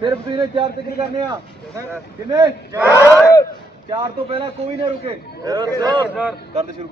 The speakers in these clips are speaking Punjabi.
ਸਿਰਫ ਤੁਸੀਂ ਨੇ ਚਾਰ ਚੱਕਰ ਕਰਨੇ ਆ। ਕਿੰਨੇ? ਚਾਰ ਚਾਰ ਤੋਂ ਪਹਿਲਾਂ ਕੋਈ ਨਾ ਰੁਕੇ। ਸਰ ਕਰ ਦੇ ਸ਼ੁਰੂ।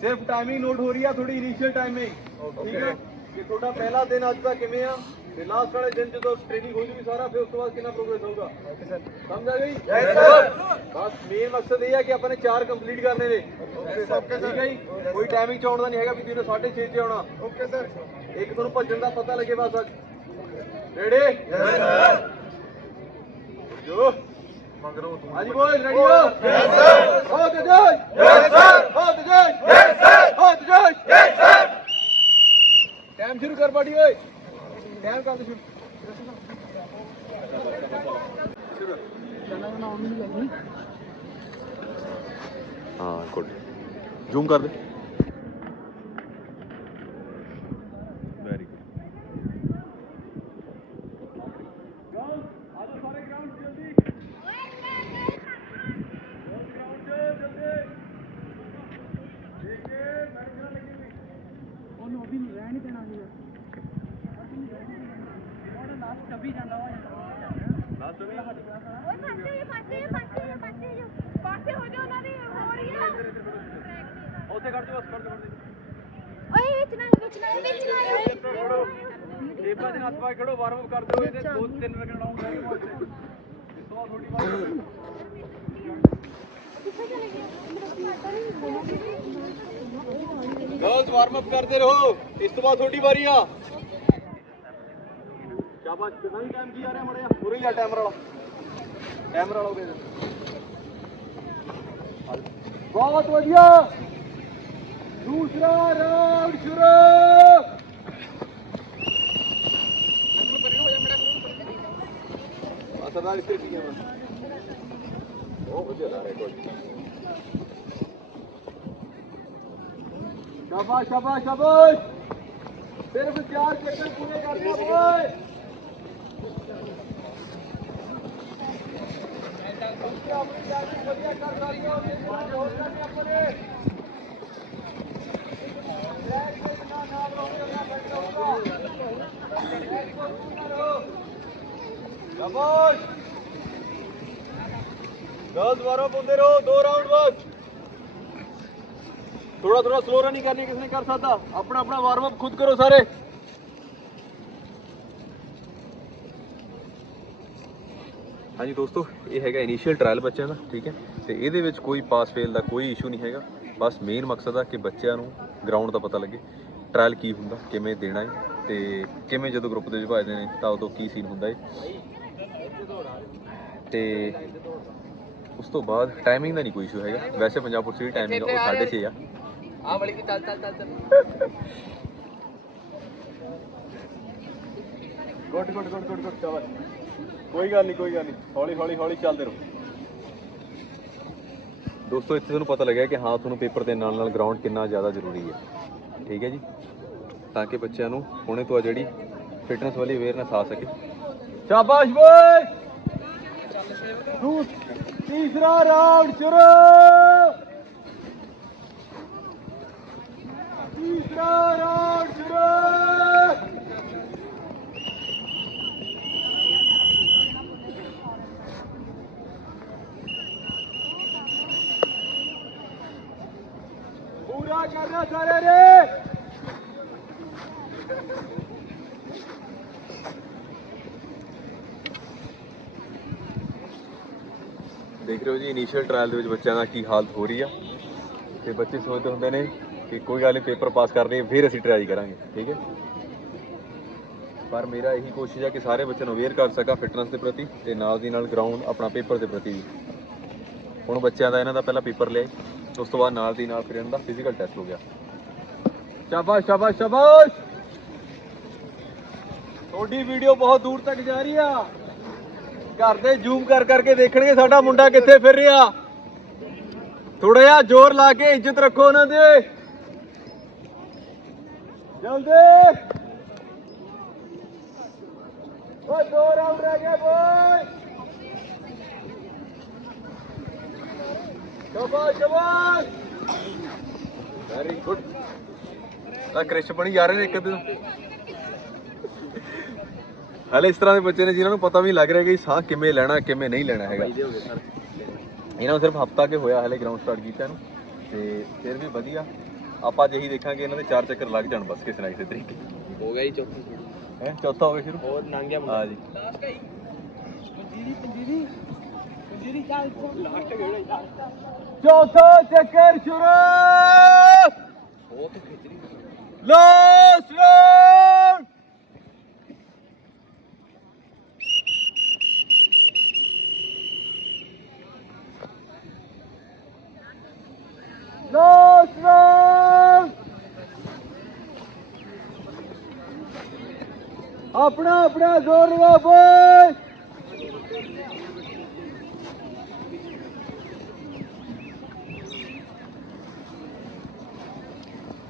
ਸਿਰਫ ਟਾਈਮਿੰਗ ਨੋਟ ਹੋ ਰਹੀ ਆ ਥੋੜੀ ਇਨੀਸ਼ੀਅਲ ਟਾਈਮਿੰਗ ਠੀਕ ਹੈ? ਕਿ ਤੁਹਾਡਾ ਪਹਿਲਾ ਦਿਨ ਅੱਜ ਦਾ ਕਿਵੇਂ ਆ? ਤੇ ਲਾਸਟ ਵਾਲੇ ਦਿਨ ਜਦੋਂ ਟ੍ਰੇਨਿੰਗ ਹੋ ਜੂਗੀ ਸਾਰਾ ਫਿਰ ਉਸ ਤੋਂ ਬਾਅਦ ਕਿੰਨਾ ਪ੍ਰੋਗਰੈਸ ਹੋਊਗਾ? ਸਮਝ ਆ ਗਈ? ਬਸ ਮੇਨ ਮਕਸਦ ਇਹ ਹੈ ਕਿ ਆਪਾਂ ਨੇ ਚਾਰ ਕੰਪਲੀਟ ਕਰਨੇ ਨੇ। ਠੀਕ ਹੈ ਜੀ? ਕੋਈ ਟਾਈਮਿੰਗ ਚ ਆਉਣ ਦਾ ਨਹੀਂ ਹੈਗਾ ਵੀ ਤੁਸੀਂ 6:30 ਤੇ ਆਉਣਾ। ਓਕੇ ਸਰ ਇੱਕ ਤੁਹਾਨੂੰ ਭੱਜਣ ਦਾ ਪਤਾ ਲੱਗੇ ਬਸ ਅੱਜ। ਰੈਡੀ ਯੈਸ ਸਰ ਜੋ ਮਗਰੋਂ ਹਾਂਜੀ ਬੋਲ ਰੈਡੀ ਹੋ? ਯੈਸ ਸਰ ਹੋ ਤੇ ਜੋਸ਼ ਯੈਸ ਸਰ ਹੋ ਤੇ ਜੋਸ਼ ਯੈਸ ਸਰ ਹੋ ਤੇ ਜੋਸ਼ ਯੈਸ ਸਰ ਟਾਈਮ ਸ਼ੁਰੂ ਕਰ ਬਾਡੀ ਓਏ ਟਾਈਮ ਕਰ ਦੇ ਸ਼ੁਰੂ ਸ਼ੁਰੂ ਹਾਂ ਗੁੱਡ ਜ਼ੂਮ ਕਰ ਦੇ ਵੈਰੀ ਗੁੱਡ ਆਜੋ ਸਾਰੇ ਗਰਾਊਂਡ ਜਲਦੀ ਗਰਾਊਂਡ ਜਲਦੀ ਠੀਕ ਹੈ ਮੈਚ ਲੱਗੀ ਹੋਈ ਉਹਨੂੰ ਅਭੀ ਨਹੀਂ ਰਹਿ ਨਹੀਂ ਦੇਣਾ ਸੀਗਾ ਉਹਨੇ ਲਾਸਟ ਕਭੀ ਜਾਂਦਾ ਵਾ ਲਾਸਟ ਵੀ ਓਏ ਪਾਸੇ ਪਾਸੇ ਪਾਸੇ ਪਾਸੇ ਜੋ ਪਾਸੇ ਹੋ ਜਾ ਉਹਨਾਂ ਦੀ ਹੋ ਰਹੀ ਆ ਖੜ ਖੜ ਓਏ ਜੇਬਾਂ ਦੇ ਹੱਥ ਖੜੋ ਵਾਰਮ ਅਪ ਕਰ ਦਿਓ ਇਹਦੇ 2-3 ਮਿੰਟ ਲਾਉਂਗ ਜਾਏਗਾ ਵਾਸਤੇ ਸੋ ਥੋੜੀ ਬਾਤ ਕਿੱਥੇ ਚਲੇ ਗਏ ਮੇਰਾ ਪਤਾ ਨਹੀਂ ਗਰਲਸ ਵਾਰਮ ਅਪ ਕਰਦੇ ਰਹੋ। ਇਸ ਤੋਂ ਬਾਅਦ ਤੁਹਾਡੀ ਵਾਰੀ ਆ। ਸ਼ਾਬਾਸ਼ ਕਿੰਨਾ ਹੀ ਟਾਈਮ ਕੀ ਆ ਰਿਹਾ ਮੜਿਆ ਪੂਰੀ ਲਿਆ ਟਾਈਮਰ ਵਾਲਾ। ਟਾਈਮਰ ਵਾਲਾ ਹੋ ਗਿਆ ਬਹੁਤ ਵਧੀਆ। ਦੂਸਰਾ ਰਾਊਂਡ ਸ਼ੁਰੂ। ਸਰਦਾਰ ਇਸਤੇ ਕੀ ਹੈ ਬਹੁਤ ਵਧੀਆ ਲਾ ਰਿਹਾ ਕੋਈ। ਸ਼ਾਬਾਸ਼ ਸ਼ਾਬਾਸ਼ ਸ਼ਾਬਾਸ਼। ਸਿਰਫ ਚਾਰ ਚੱਕਰ ਪੂਰੇ ਕਰਨੇ ਓਏ ਆਪਣੀ ਜਾਨੀ ਵਧੀਆ ਕਰ ਕਰਨੇ ਆਪਣੇ ਲੈਗ ਤੇ ਨਾ ਨਾ ਰਹੋ ਨਾ ਬੈਠ ਰਹੋ ਲੈਗ ਕੋ ਨਾ ਰਹੋ ਸ਼ਾਬਾਸ਼। ਦਸ ਵਾਰੋ ਪੁੰਦੇ ਰਹੋ, ਦੋ ਰਾਉਂਡ ਬਸ ਥੋੜਾ ਥੋੜਾ ਸਲੋ ਰਨਿੰਗ ਕਰਨੀ ਕਿਸ ਨੇ ਕਰ ਸਕਦਾ। ਆਪਣਾ ਆਪਣਾ ਵਾਰਮ ਅਪ ਖੁਦ ਕਰੋ ਹਾਂਜੀ ਦੋਸਤੋ, ਇਹ ਹੈਗਾ ਇਨੀਸ਼ੀਅਲ ਟ੍ਰਾਇਲ ਬੱਚਿਆਂ ਦਾ, ਠੀਕ ਹੈ? ਤੇ ਇਹਦੇ ਵਿੱਚ ਕੋਈ ਪਾਸ ਫੇਲ ਦਾ ਕੋਈ ਇਸ਼ੂ ਨਹੀਂ ਹੈਗਾ। ਬਸ ਮੇਨ ਮਕਸਦ ਆ ਕਿ ਬੱਚਿਆਂ ਨੂੰ ਗਰਾਊਂਡ ਦਾ ਪਤਾ ਲੱਗੇ ਟ੍ਰਾਇਲ ਕੀ ਹੁੰਦਾ, ਕਿਵੇਂ ਦੇਣਾ ਹੈ ਤੇ ਕਿਵੇਂ ਜਦੋਂ ਗਰੁੱਪ ਦੇ ਵਿੱਚ ਭਜਦੇ ਨੇ, ਤਾਂ ਉਦੋਂ ਕੀ ਸੀਨ ਹੁੰਦਾ ਹੈ। ਤੇ ਉਸ ਤੋਂ ਬਾਅਦ ਟਾਈਮਿੰਗ ਦਾ ਨਹੀਂ ਕੋਈ ਇਸ਼ੂ ਹੈਗਾ। ਵੈਸੇ ਪੰਜਾਬ ਪੁਲਿਸ ਦੀ ਟਾਈਮਿੰਗ ਉਹ 6:30 ਆ। ਆ ਵਾਲੀ ਕੀ ਚੱਲ ਚੱਲ ਚੱਲ ਚੱਲ। Good good good good good ਸ਼ਾਬਾਸ਼। ਕੋਈ ਗੱਲ ਨਹੀਂ ਕੋਈ ਗੱਲ ਨਹੀਂ। ਹੌਲੀ ਹੌਲੀ ਹੌਲੀ ਚੱਲਦੇ ਰਹੋ। ਦੋਸਤੋ ਇੱਥੇ ਤੁਹਾਨੂੰ ਪਤਾ ਲੱਗਿਆ ਕਿ ਹਾਂ ਤੁਹਾਨੂੰ ਪੇਪਰ ਦੇ ਨਾਲ ਨਾਲ ਗਰਾਊਂਡ ਕਿੰਨਾ ਜ਼ਿਆਦਾ ਜ਼ਰੂਰੀ ਹੈ। ਠੀਕ ਹੈ ਜੀ? ਤਾਂ ਕਿ ਬੱਚਿਆਂ ਨੂੰ ਹੁਣੇ ਤੋਂ ਆ ਜਿਹੜੀ ਫਿਟਨੈਸ ਵਾਲੀ ਅਵੇਅਰਨੈਸ ਆ ਸਕੇ। ਸ਼ਾਬਾਸ਼ ਬੋਏ ਦੂਸ ਤੀਸਰਾ ਰਾਉਂਡ ਸ਼ੁਰੂ ਤੀਸਰਾ ਰਾਉਂਡ ਸ਼ੁਰੂ ਪੂਰਾ ਕਰਨਾ ਸਾਰੇ ਦੇਖ ਰਹੇ ਹੋ ਜੀ ਇਨੀਸ਼ੀਅਲ ਟ੍ਰਾਇਲ ਦੇ ਵਿੱਚ ਬੱਚਿਆਂ ਦਾ ਕੀ ਹਾਲਤ ਹੋ ਰਹੀ ਆ। ਤੇ ਬੱਚੇ ਸੋਚਦੇ ਹੁੰਦੇ ਨੇ ਕਿ ਕੋਈ ਗੱਲ ਨਹੀਂ ਪੇਪਰ ਪਾਸ ਕਰ ਲਈਏ ਫਿਰ ਅਸੀਂ ਟਰਾਈ ਕਰਾਂਗੇ, ਠੀਕ ਹੈ? ਪਰ ਮੇਰਾ ਇਹੀ ਕੋਸ਼ਿਸ਼ ਹੈ ਕਿ ਸਾਰੇ ਬੱਚਿਆਂ ਨੂੰ ਅਵੇਅਰ ਕਰ ਸਕਾਂ ਫਿਟਨੈਸ ਦੇ ਪ੍ਰਤੀ ਤੇ ਨਾਲ ਦੀ ਨਾਲ ਗਰਾਊਂਡ ਆਪਣਾ ਪੇਪਰ ਦੇ ਪ੍ਰਤੀ ਵੀ। ਹੁਣ ਬੱਚਿਆਂ ਦਾ ਇਹਨਾਂ ਦਾ ਪਹਿਲਾ ਪੇਪਰ ਲਿਆ ਉਸ ਤੋਂ ਬਾਅਦ ਨਾਲ ਦੀ ਨਾਲ ਫਿਰ ਇਹਨਾਂ ਦਾ ਫਿਜ਼ੀਕਲ ਟੈਸਟ ਹੋ ਗਿਆ। ਸ਼ਾਬਾਸ਼ ਸ਼ਾਬਾਸ਼ ਸ਼ਾਬਾਸ਼! ਤੁਹਾਡੀ ਵੀਡੀਓ ਬਹੁਤ ਦੂਰ ਤੱਕ ਜਾ ਰਹੀ ਆ। ਘਰ ਦੇ ਜ਼ੂਮ ਕਰ ਕਰਕੇ ਦੇਖਣਗੇ ਸਾਡਾ ਮੁੰਡਾ ਕਿੱਥੇ ਫਿਰ ਰਿਹਾ। ਥੋੜਾ ਜਿਹਾ ਜ਼ੋਰ ਲਾ ਕੇ ਇੱਜ਼ਤ ਰੱਖੋ ਉਹਨਾਂ ਦੇ। ਜਲਦੀ। ਓ ਦੋ ਰਾਉਂਡ ਰਹਿ ਗਏ, ਬੋਏ। ਸ਼ਾਬਾਸ਼ ਸ਼ਾਬਾਸ਼। ਵੈਰੀ ਗੁੱਡ ਤਾਂ ਕ੍ਰਿਸ਼ ਬਣੀ ਜਾ ਰਹੇ ਨੇ ਇੱਕ ਦਿਨ ਹਲੇ ਇਸ ਤਰ੍ਹਾਂ ਦੇ ਬੱਚੇ ਨੇ ਜਿਨ੍ਹਾਂ ਨੂੰ ਪਤਾ ਵੀ ਨਹੀਂ ਲੱਗ ਰਿਹਾ ਕਿ ਸਾਹ ਕਿਵੇਂ ਲੈਣਾ ਕਿਵੇਂ ਨਹੀਂ ਲੈਣਾ ਹੈਗਾ। ਇਹਨਾਂ ਨੂੰ ਸਿਰਫ ਹਫਤਾ ਕੇ ਹੋਇਆ ਹਲੇ ਗਰਾਊਂਡ ਸਟਾਰਟ ਕੀਤਾ ਨੂੰ ਤੇ ਫਿਰ ਵੀ ਵਧੀਆ। ਆਪਾਂ ਅੱਜ ਇਹੀ ਦੇਖਾਂਗੇ ਇਹਨਾਂ ਦੇ ਚਾਰ ਚੱਕਰ ਲੱਗ ਜਾਣ ਬਸ ਕਿਸੇ ਨਾ ਕਿਸੇ ਤਰੀਕੇ। ਹੋ ਗਿਆ ਜੀ ਚੌਥੀ ਹੈ ਚੌਥਾ ਹੋ ਗਿਆ ਸ਼ੁਰੂ? ਹੋਰ ਲੰਘ ਗਿਆ ਹਾਂ ਜੀ। ਪੰਜੀਰੀ ਪੰਜੀਰੀ। ਪੰਜੀਰੀ ਚੱਲ ਲਾਸਟ ਗੇੜਾ ਯਾਰ ਚੌਥਾ ਚੱਕਰ ਸ਼ੁਰੂ! ਉਹ ਤੇ ਖਿਚੜੀ ਲਾਸਟ ਰਾਉਂਡ ਲਾਸਟ ਰਾਉਂਡ ਆਪਣਾ ਆਪਣਾ ਜ਼ੋਰ ਲਗਾ ਬੋਏ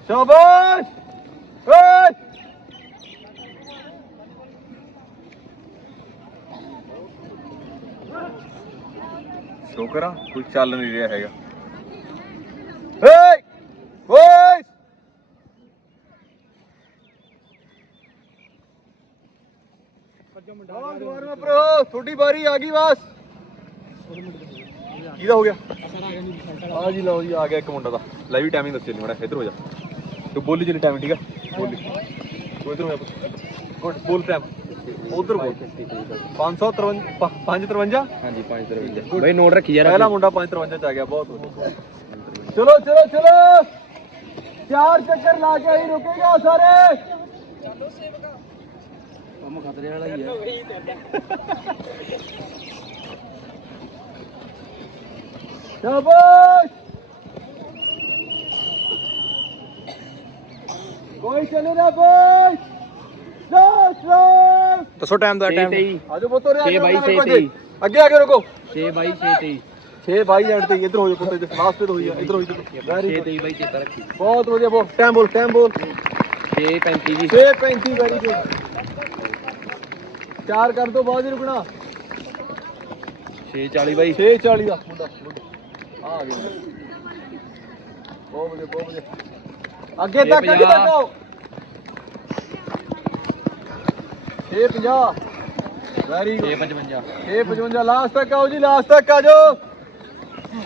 ਸ਼ਾਬਾਸ਼ ਓਏ ਸ਼ੁਕਰ ਆ ਕੋਈ ਚੱਲ ਨਹੀਂ ਰਿਹਾ ਹੈਗਾ ਓਏ ਓਏ ਆਹ ਦੁਬਾਰਾ ਪ੍ਰੋ ਤੁਹਾਡੀ ਵਾਰੀ ਆ ਗਈ ਬਸ। ਕਿਹਦਾ ਹੋ ਗਿਆ? ਆ ਜੀ ਲਓ ਜੀ ਆ ਗਿਆ ਇੱਕ ਮੁੰਡਾ ਦਾ। ਲੈ ਵੀ ਟਾਈਮਿੰਗ ਦੱਸੇ ਮੜਾ ਇੱਧਰ ਹੋ ਜਾ। ਤੂੰ ਬੋਲੀ ਜਿਹੜੀ ਟਾਈਮ ਠੀਕ ਆ? ਬੋਲੀ। ਤੂੰ ਇੱਧਰ ਹੋ ਜਾ ਗੁੱਡ ਬੋਲ ਟਾਈਮ ਉਧਰ ਬੋਲ। 553 553 ਹਾਂਜੀ 5 ਦਰਵਾਜ਼ੇ ਬਈ ਨੋਟ ਰੱਖੀ ਯਾਰ ਪਹਿਲਾ ਮੁੰਡਾ 553 ਚ ਆ ਗਿਆ ਬਹੁਤ ਵਧੀਆ। ਚਲੋ ਚਲੋ ਚਲੋ। ਚਾਰ ਚੱਕਰ ਲਾ ਕੇ ਹੀ ਰੁਕੇਗਾ ਸਾਰੇ। ਕੰਮ ਖਤਰੇ ਵਾਲਾ ਹੀ ਹੈ। ਸ਼ਾਬਾਸ਼! ਕੋਈ ਚਲੇ ਨਾ ਰਾਉਂਡ ਦੱਸੋ ਟਾਈਮ ਦਾ ਟਾਈਮ ਆਜੋ ਬੋਤੋ ਰੇ ਛੇ ਬਾਈ, ਛੇ ਤੇਈ। ਅੱਗੇ ਆ ਕੇ ਰੁਕੋ। 6 ਬਾਈ 6 23 6 ਬਾਈ ਐਂਡ ਤੇ ਇੱਧਰ ਹੋ ਜਾ। ਕੁੱਤੇ ਲਾਸਟ ਤੇ ਹੋਈ ਆ ਇੱਧਰ ਹੋ ਜਾ ਵੈਰੀ 6 23 ਬਾਈ ਚੇਤਾ ਰੱਖੀ। ਬਹੁਤ ਵਧੀਆ ਬੋਲ ਟਾਈਮ ਬੋਲ ਟਾਈਮ ਬੋਲ। 6 35 ਜੀ। 6:35 ਵੈਰੀ ਗੁੱਡ ਚਾਰ ਕਰ ਦੋ ਬਾਅਦ ਹੀ ਰੁਕਣਾ। 6 40 ਬਾਈ। 6:40 ਦਾ। ਮੁੰਡਾ। ਆ ਗਿਆ। ਬਹੁਤ ਵਧੀਆ ਬਹੁਤ ਵਧੀਆ। ਅੱਗੇ ਛੇ ਤੱਕ ਅੱਗੇ ਪੰਜਾਹ। ਤੱਕ ਆਓ। 6:50 ਵੈਰੀ 6 ਗੁੱਡ 55 6:55 ਲਾਸਟ ਤੱਕ ਆਓ ਜੀ ਲਾਸਟ ਤੱਕ ਆ ਜਾਓ।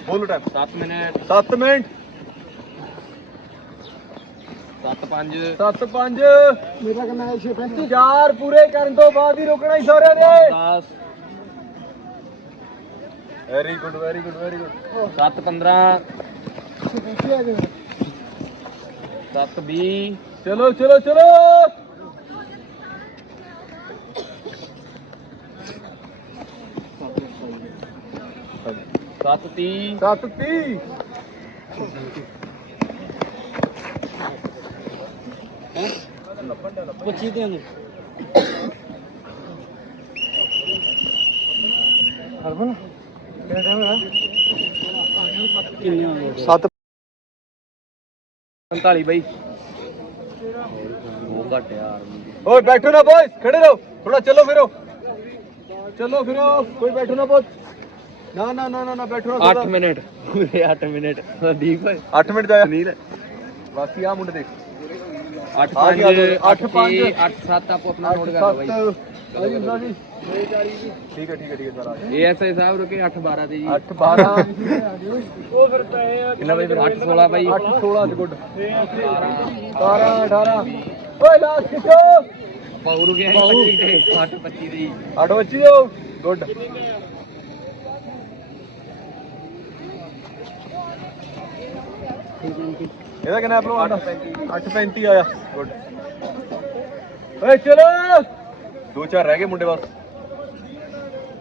ਬੋਲੋ ਟਾਈਮ 7 ਮਿੰਟ। 7 ਮਿੰਟ। 7 5 7 5 ਮੇਰਾ ਕਿੰਨਾ ਹੈ 6:35 ਚਾਰ ਪੂਰੇ ਕਰਨ ਤੋਂ ਬਾਅਦ ਹੀ ਰੁਕਣਾ ਹੀ ਸਾਰਿਆਂ ਨੇ। 10 very good very good very good 7 15 7 20 ਚਲੋ ਚਲੋ ਚਲੋ। ਸੱਤ 30 7 30 ਪੁੱਛੀ ਤੇ ਉਹਨੂੰ ਹਰਮਨ ਕਿੰਨਾ ਟਾਈਮ ਹੋਇਆ ਕਿੰਨੇ ਹੋ ਗਏ 7 45 ਬਾਈ ਉਹ ਘੱਟ ਯਾਰ ਓਏ ਬੈਠੋ ਨਾ ਬॉयज ਖੜੇ ਰਹੋ। ਥੋੜਾ ਚਲੋ ਫਿਰੋ। ਚਲੋ ਫਿਰੋ ਕੋਈ ਬੈਠੋ ਨਾ ਬੋਤ ਨਾ ਨਾ ਨਾ ਨਾ ਬੈਠੋ ਨਾ 8 ਮਿੰਟ। ਪੂਰੇ 8 ਮਿੰਟ 8 ਮਿੰਟ ਜਾਇਆ। ਨੀਲ ਬਾਕੀ ਆ ਮੁੰਡੇ ਦੇਖ। 8 ਆ 5 ਗਿਆ ਦੋ, 8 ਅੱਠ ਪੰਜ। 8 7 ਆਪੋ ਆਪਣਾ ਨੋਟ ਕਰ ਲਓ ਬਾਈ। ਅਜੀ ਜੀ। ਠੀਕ ਹੈ ਠੀਕ ਹੈ ਠੀਕ ਹੈ ਸਰ। ਆ ਏਐਸਆਈ ਸਾਹਿਬ ਰੁਕੇ 8 12 ਤੇ ਜੀ। 8 12 ਉਹ ਫਿਰ ਕਿੰਨਾ ਬਾਈ 8 16 ਬਾਈ। 8 16 ਚ ਗੁੱਡ। 12 18 ਓਏ ਲਾਸਟ ਕਿੱਥੋਂ ਪਾਉ ਰੁਕੇ 25 ਤੇ। 8 25 ਤੇ ਜੀ। 8 ਬੱਚੀ ਦਿਓ। ਗੁੱਡ। ਇਹਦਾ ਕਿੰਨਾ ਆਪਣਾ 835 ਆਇਆ। ਗੁੱਡ ਓਏ ਚਲੋ। ਦੋ ਚਾਰ ਰਹਿ ਗਏ ਮੁੰਡੇ ਬਸ।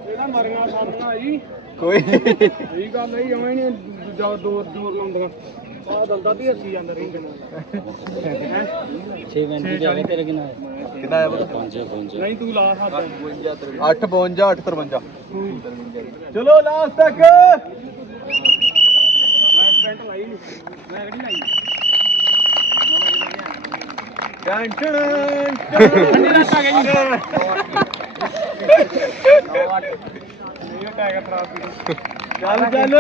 ਇਹਦਾ ਮਰਨਾ ਸਾਹਮਣਾ ਜੀ ਕੋਈ ਇਹ ਗੱਲ ਨਹੀਂ ਐਵੇਂ ਨਹੀਂ ਦੂਜਾ ਦੋ ਦੂਰ ਲਾਉਂਦਾ ਆ ਦਲਦਾ ਵੀ ਹੱਸੀ ਜਾਂਦਾ ਰਿੰਗ ਨਾਲ 6 ਮਿੰਟ ਦੀ ਜਾਵੇ ਤੇਰੇ ਕਿੰਨਾ ਕਿੰਨਾ ਆਇਆ ਪਤਾ 5 5 ਨਹੀਂ ਤੂੰ ਲਾ 8 52 8 53 ਚਲੋ ਲਾਸਟ ਤੱਕ। ਮੈਂ ਸਪੈਂਟ ਲਾਈ ਨਹੀਂ ਮੈਂ ਕਿਹੜੀ ਲਾਈ? ਟੈਂਸ਼ਨ ਠੰਡੀ ਰਾਤ ਆ ਗਈ ਜੀ ਇਹ ਟੈਗ ਖਰਾਬ ਕੀਤੀ ਚੱਲ ਚੱਲ।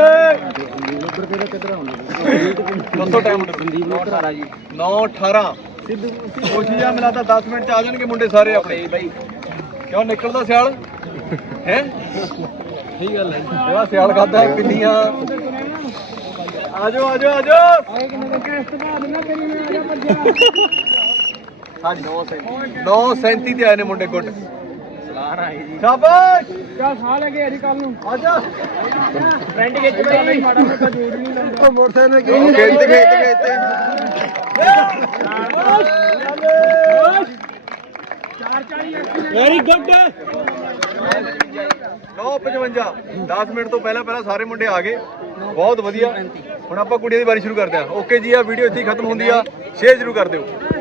ਦੱਸੋ ਟਾਈਮ ਸੰਦੀਪ ਨੂੰ ਘਰਾਰਾ ਜੀ। 9 18 ਸਿੱਧੂ ਕੋਸ਼ਿਸ਼ ਆ ਮਿਲਾਤਾ 10 ਮਿੰਟ ਚ ਆ ਜਾਣਗੇ ਮੁੰਡੇ ਸਾਰੇ ਆਪਣੇ। ਬਾਈ। ਕਿਉਂ ਨਿਕਲਦਾ ਸਿਆਲ? ਹੈ? ਠੀਕ ਗੱਲ ਹੈ ਜਿਹੜਾ ਸਿਆਲ ਖਾਦਾ ਪਿੰਨੀਆਂ ਆਜੋ ਆਜੋ ਆਜੋ ਆਏ ਕਿੰਨੇ ਦਾ ਕੈਸਟ ਬਾਅਦ ਨਾ ਤੇਰੀ ਮੈਂ ਆ ਜਾ ਭੱਜਿਆ ਹਾਂਜੀ 937 937 ਤੇ ਆਏ ਨੇ ਮੁੰਡੇ ਗੁੱਡ ਸਲਾਰ ਆਈ ਜੀ ਸ਼ਾਬਾਸ਼। ਚੱਲ ਸਾਹ ਲੈ ਕੇ ਆਜੀ ਕੱਲ ਨੂੰ ਆਜਾ ਫਰੈਂਡ ਖਿੱਚ ਬਈ ਮਾੜਾ ਮੋਟਾ ਜੋੜ ਨਹੀਂ ਲਾਉਂਦਾ ਮੋਟਰਸਾਈਕਲ ਨੇ ਕਿਹਨੂੰ ਖੇਡਦੇ ਖੇਡਦੇ ਖੇਡਦੇ ਵੈਰੀ ਗੁੱਡ 955 10 ਮਿੰਟ ਤੋਂ ਪਹਿਲਾਂ ਪਹਿਲਾਂ ਸਾਰੇ ਮੁੰਡੇ ਆ ਗਏ। ਬਹੁਤ ਵਧੀਆ। ਹੁਣ ਆਪਾਂ ਕੁੜੀਆਂ ਦੀ ਵਾਰੀ ਸ਼ੁਰੂ ਕਰਦੇ ਹਾਂ। ਓਕੇ ਜੀ ਆ ਵੀਡੀਓ ਇੱਥੇ ਹੀ ਖਤਮ ਹੁੰਦੀ ਆ। ਸ਼ੇਅਰ ਜ਼ਰੂਰ ਕਰ ਦਿਓ।